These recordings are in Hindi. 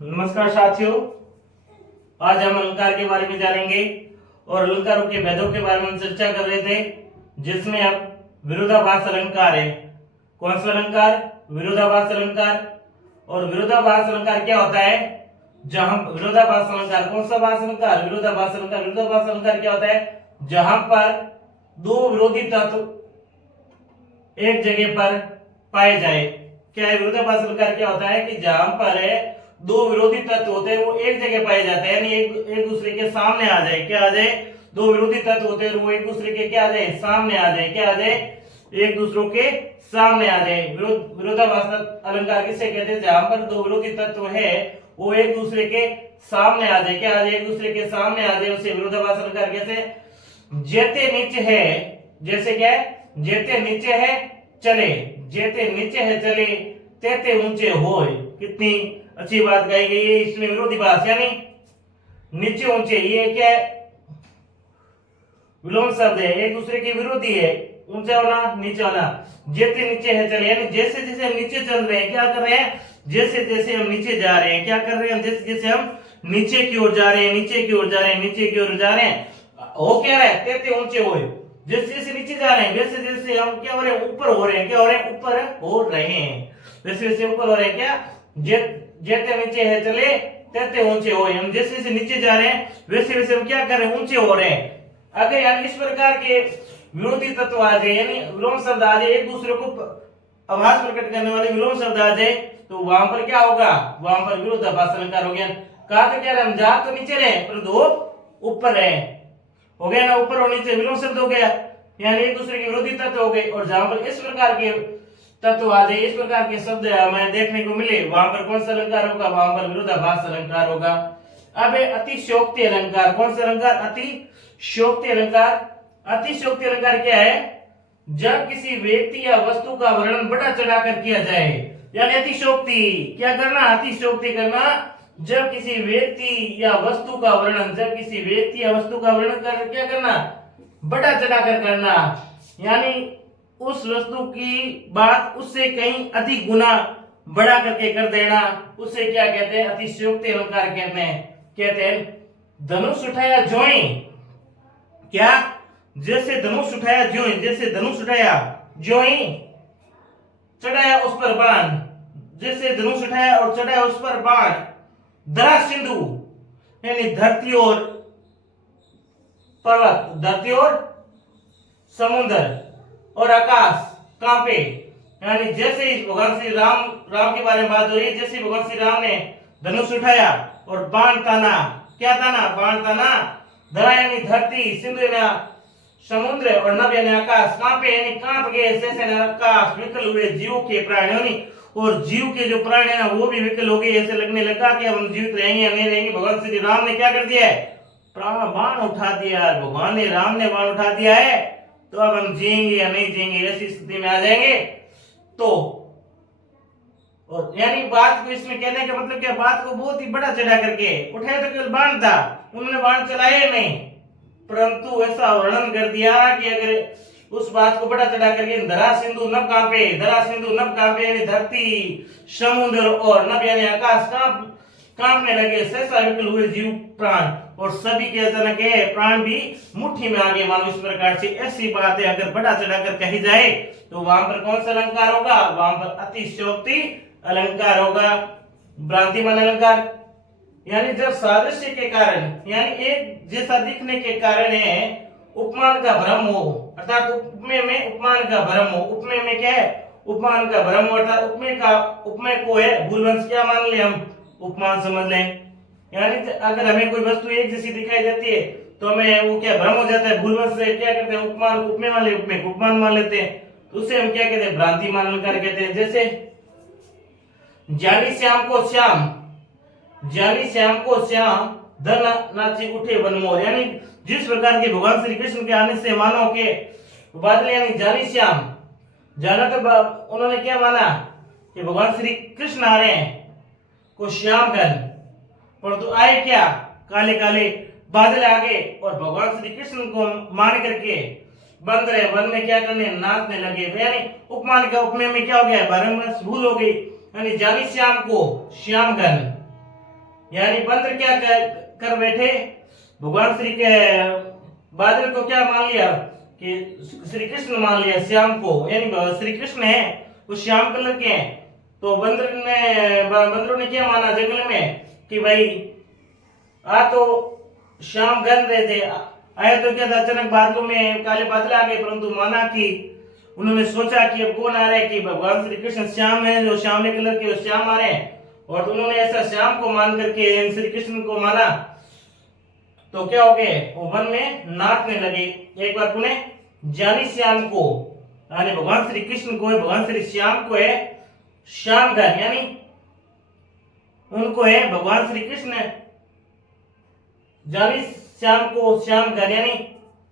नमस्कार साथियों, आज हम अलंकार के बारे में जानेंगे और अलंकारों के भेदों के बारे में चर्चा कर रहे थे, जिसमें अब विरोधाभास अलंकार है। कौन सा अलंकार? विरोधाभास अलंकार। और विरोधाभास अलंकार क्या होता है? जहां विरोधाभास अलंकार, कौन सा भास अलंकार? विरोधाभास अलंकार। विरोधाभास अलंकार क्या होता है? जहां पर दो विरोधी तत्व एक जगह पर पाए जाए। क्या है विरोधाभास अलंकार? क्या होता है कि जहां पर दो विरोधी तत्व होते हैं वो एक जगह पाए जाते हैं, यानी एक दूसरे के सामने आ जाए। क्या आ जाए? दो विरोधी तत्व होते हैं वो एक दूसरे के क्या आ जाए? सामने आ जाए। क्या आ जाए? एक दूसरों के सामने आ जाए। विरोधाभास अलंकार किसे कहते हैं? जहां पर दो विरोधी तत्व है वो एक दूसरे के सामने आ जाए। क्या आ जाए? एक दूसरे के सामने आ जाए, उसे विरोधाभास अलंकार कहते हैं। जेते नीचे है, जैसे क्या है? जेते नीचे है चले, जेते नीचे है चले, तेते ऊंचे होय। कितनी अच्छी बात कही गई है। इसमें विरोधी भाष यानी नीचे ऊंचे, ये क्या है? विलोम शब्द है, एक दूसरे के विरोधी है। ऊंचा होना, नीचे होना। जेते नीचे है चले, यानी जैसे जैसे हम नीचे चल रहे हैं, क्या कर रहे हैं? जैसे जैसे हम नीचे जा रहे हैं, क्या कर रहे हैं? जैसे जैसे हम नीचे की ओर जा रहे हैं, नीचे की ओर जा रहे हैं, नीचे की ओर जा रहे हैं, हो क्या रहा है? तेते ऊंचे होए। जैसे जैसे नीचे जा रहे हैं वैसे जैसे हम क्या हो रहे हैं? ऊपर हो रहे हैं। क्या हो रहे हैं? ऊपर हो रहे हैं। वैसे वैसे ऊपर हो रहे हैं। क्या? जेते नीचे है चले, तेते ऊंचे होए। हम जैसे जैसे नीचे जा रहे हैं वैसे वैसे हम क्या कर रहे हैं? ऊंचे हो रहे हैं। अगर यानी इस प्रकार के विरोधी तत्व आ जाए, यानी विलोम शब्द आ जाए, एक दूसरे को आभास प्रकट करने वाले विलोम शब्द आ जाए, तो वहां पर क्या होगा? वहां पर विरोधाभास अलंकार हो गया। कहा तो क्या हम जा तो नीचे रहे पर दो ऊपर रहे, हो गया ना? ऊपर और नीचे विलोम शब्द हो गया, यानी एक दूसरे के विरोधी तत्व हो गए। और जहां पर इस प्रकार के तत्व आ जाए, इस प्रकार के शब्द हमें देखने को मिले, वहां पर कौन सा अलंकार होगा? वहां पर विरोधाभास अलंकार होगा। अब अतिशयोक्ति अलंकार। कौन सा अलंकार? अतिशयोक्ति अलंकार। अतिशयोक्ति अलंकार क्या है? जब किसी व्यक्ति या वस्तु का वर्णन बढ़ा चढ़ाकर किया जाए, यानी अतिशयोक्ति क्या करना? अतिशयोक्ति करना। जब किसी व्यक्ति या वस्तु का वर्णन, जब किसी व्यक्ति या वस्तु का वर्णन कर क्या करना? बढ़ा चढ़ाकर करना, यानी उस वस्तु की बात उससे कहीं अधिक गुना बढ़ा करके कर देना, उसे क्या कहते हैं? अतिशयोक्ति अलंकार कहते हैं। कहते हैं धनुष उठाया ज्यों, क्या? जैसे धनुष उठाया ज्यों, जैसे धनुष उठाया ज्यों चढ़ाया उस पर बाण, जैसे धनुष उठाया और चढ़ाया उस पर बाण। धरा सिंधु, यानी धरती और पर्वत, धरती और समुद्र और आकाश कांपे। यानी जैसे ही भगवान श्री राम के बारे में बात हो रही है, जैसे भगवान श्री राम ने धनुष उठाया और बाण ताना, क्या ताना? बाण ताना। धरा यानी धरती, सिंधु यानी समुद्र और नभ यानी आकाश, कांपे यानी कांप गए, शेष आकाश, विकल हुए जीव के प्राणियों, और जीव के जो प्राण है ना वो भी विकल हो गए। ऐसे लगने लगा कि हम जीवित रहेंगे या नहीं रहेंगे। भगवान श्री राम ने क्या कर दिया है? बाण उठा दिया। भगवान ने राम ने बाण उठा दिया है, तो अब हम जिएंगे या नहीं जिएंगे, ऐसी स्थिति में आ जाएंगे। तो और यानी बात को इसमें कहने का मतलब क्या? बात को बहुत ही बड़ा चढ़ा करके उठाया, तो केवल बाण था, उन्होंने बाण चलाए नहीं, परंतु ऐसा वर्णन कर दिया कि अगर उस बात को बड़ा चढ़ा करके धरा सिंधु नभ कांपे, धरा सिंधु नभ कांपे यानी धरती, समुद्र और नभ यानी आकाश कांपने लगे, सहसा विकल हुए जीव प्राण, और सभी के अचानक प्राण भी मुट्ठी में आ गए, मानो इस प्रकार से। ऐसी बातें अगर बड़ा चढ़ाकर कही जाए तो वहां पर कौन सा अलंकार होगा? वहां पर अतिशयोक्ति अलंकार होगा। भ्रांतिमान अलंकार, यानी जब सादृश्य के कारण, यानी एक जैसा दिखने के कारण है उपमान का भ्रम हो, अर्थात उपमेय में उपमान का भ्रम हो। उपमेय में क्या है? उपमान का भ्रम हो, अर्थात उपमेय को है भूलवंश क्या मान ले हम? उपमान समझ लें। यानी अगर हमें कोई वस्तु एक जैसी दिखाई देती है तो हमें वो क्या भ्रम हो जाता है, भूलवश से क्या करते हैं? उपमान उपमेय वाले उपमेय को उपमान मान लेते हैं, तो उसे हम क्या कहते हैं? भ्रांतिमान अलंकार कहते हैं। जैसे जानी श्याम को श्याम, जानी श्याम को श्याम, धन नाची उठे बनमोर, यानी जिस प्रकार के भगवान श्री कृष्ण के आने से मानो के बादल, यानी जानी श्याम, जाना तो उन्होंने क्या माना कि भगवान श्री कृष्ण आ रहे हैं, को श्याम घन, परंतु आए क्या? काले काले बादल आ गए और भगवान श्री कृष्ण को मान करके बंद रहे, वन में क्या करने? नाचने लगे। यानी उपमान का उपमेय में क्या हो गया? भ्रमवश भूल हो गई। यानी जानी श्याम को श्याम घन, यानी बंदर क्या कर बैठे, भगवान श्री के बादल को क्या मान लिया कि श्री कृष्ण मान लिया श्याम को, यानी श्री कृष्ण है वो श्याम कलर के हैं। तो बंदरों ने क्या माना जंगल में कि भाई आ तो श्याम गन रहे थे, आए तो क्या था, अचानक बादलों में काले बादल आ गए, परंतु माना कि उन्होंने सोचा कि अब कौन आ रहा है, कि भगवान श्री कृष्ण श्याम है, जो श्यामले कलर के श्याम आ रहे हैं। और उन्होंने ऐसा श्याम को मान करके श्री कृष्ण को माना, तो क्या हो गए, वो वन में नाचने लगे। एक बार पुनः जानी श्याम को, यानी भगवान श्री कृष्ण को है, भगवान श्री श्याम को है श्याम गण, यानी उनको है भगवान श्री कृष्ण जानी श्याम को श्याम गण, यानी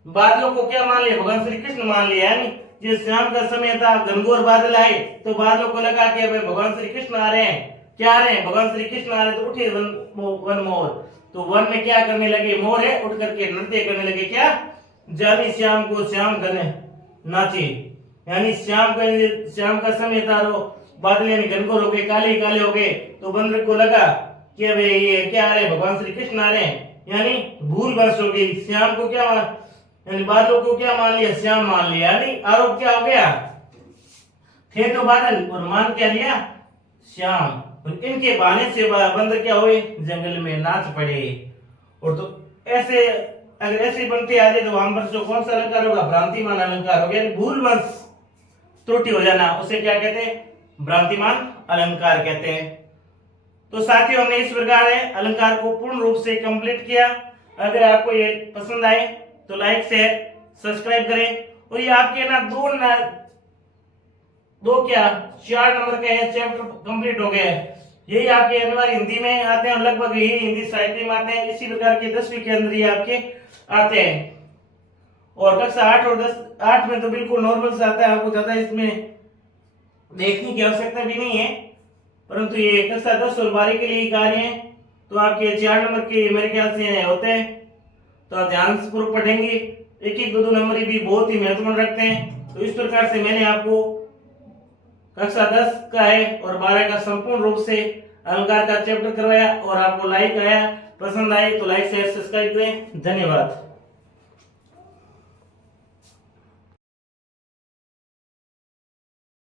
बादलों को क्या मान लिया, भगवान श्री कृष्ण मान लिया। यानी जिस शाम का समय था, घनघोर बादल आए, तो बादलों को लगा कि भाई भगवान श्री कृष्ण आ रहे हैं, क्या आ रहे हैं, भगवान श्री कृष्ण आ रहे हैं। तो उठे वन मोर, तो वन में क्या करने लगे, मोर है उठ करके नृत्य करने लगे, क्या, जानी श्याम को श्याम गण नाचे। यानी श्याम का समय था, बादल यानी घनघोर हो गए, काले काले हो गए, तो बंदर को लगा कि अब ये क्या आ रहे हैं, भगवान श्री कृष्ण आ रहे हैं, यानी भूल बस हो गई। श्याम को क्या, यानी बादलों को क्या मान लिया, श्याम मान लिया, यानी आरोप क्या हो गया, थे तो बादल और मान क्या लिया, श्याम। और इनके बहाने से बंदर क्या हुए, जंगल में नाच पड़े। और तो ऐसे अगर ऐसे बनते आ जाए तो वहां पर जो कौन सा अलंकार होगा, भ्रांतिमान अलंकार हो गया, भूल बस त्रुटि हो जाना, उसे क्या कहते हैं, भ्रांतिमान अलंकार कहते हैं। तो साथियों, हमने इस प्रकार अलंकार को पूर्ण रूप से कंप्लीट किया। अगर आपको ये पसंद आए तो लाइक शेयर सब्सक्राइब करें। और ये आपके ना दो क्या 4 नंबर के चैप्टर कंप्लीट हो गए। यही आपके अनिवार्य हिंदी में आते हैं, लगभग यही हिंदी साहित्य में आते हैं, इसी प्रकार के 10वीं के अंदर ये आपके आते हैं। और कक्षा 8 और 8 में तो बिल्कुल नॉर्मल से आता है, आपको ज्यादा इसमें देखने की आवश्यकता भी नहीं है, परंतु ये कक्षा 10 और 12 के लिए कार्य है। तो आपके 4 नंबर के मेरे ख्याल से होते हैं, तो आप ध्यान से पूर्वक पढ़ेंगे। एक एक 2 नंबर भी बहुत ही महत्वपूर्ण रखते हैं। तो इस प्रकार से मैंने आपको कक्षा 10 का है और 12 का संपूर्ण रूप से अलंकार का चैप्टर करवाया, और आपको लाइक आया, पसंद आए तो लाइक शेयर सब्सक्राइब करें। धन्यवाद।